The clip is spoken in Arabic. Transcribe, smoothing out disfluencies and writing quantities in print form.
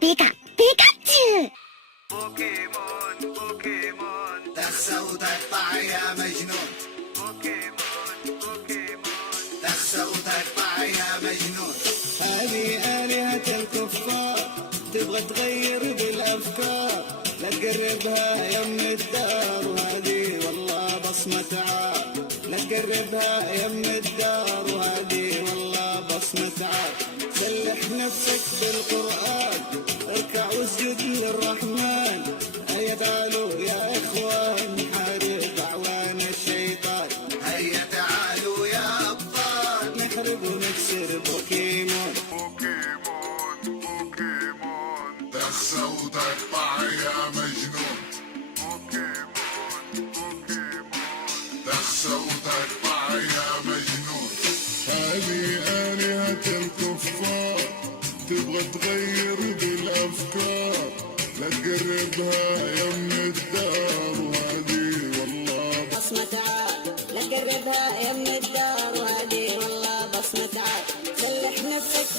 بيكاتشو. بوكيمون بوكيمون دخسة وتقطع يا مجنون. بوكيمون بوكيمون دخسة وتقطع يا مجنون. هذه آلهة الكفار تبغى تغير بالأفكار، لا تقربها يم الدار وهذه والله بصمة عار. لا تقربها يم الدار وهذه والله بصمة عار. سلح نفسك بالقرآن، اركع واسجد للرحمن. هيا تعالوا يا إخوان نحارب أعوان الشيطان. هيا تعالوا يا أبطال نحارب ونكسر بوكيمون. بوكيمون بوكيمون دخسة وتقطع يا مجنون. بوكيمون بوكيمون دخسة وتقطع يا مجنون. هذه آلهة الكفار تبغى تغير بالأفكار، لا تقربها يم الدار وهذه والله بصمة عار. لا تقربها يم الدار وهذه والله بصمة عار. سلح نفسك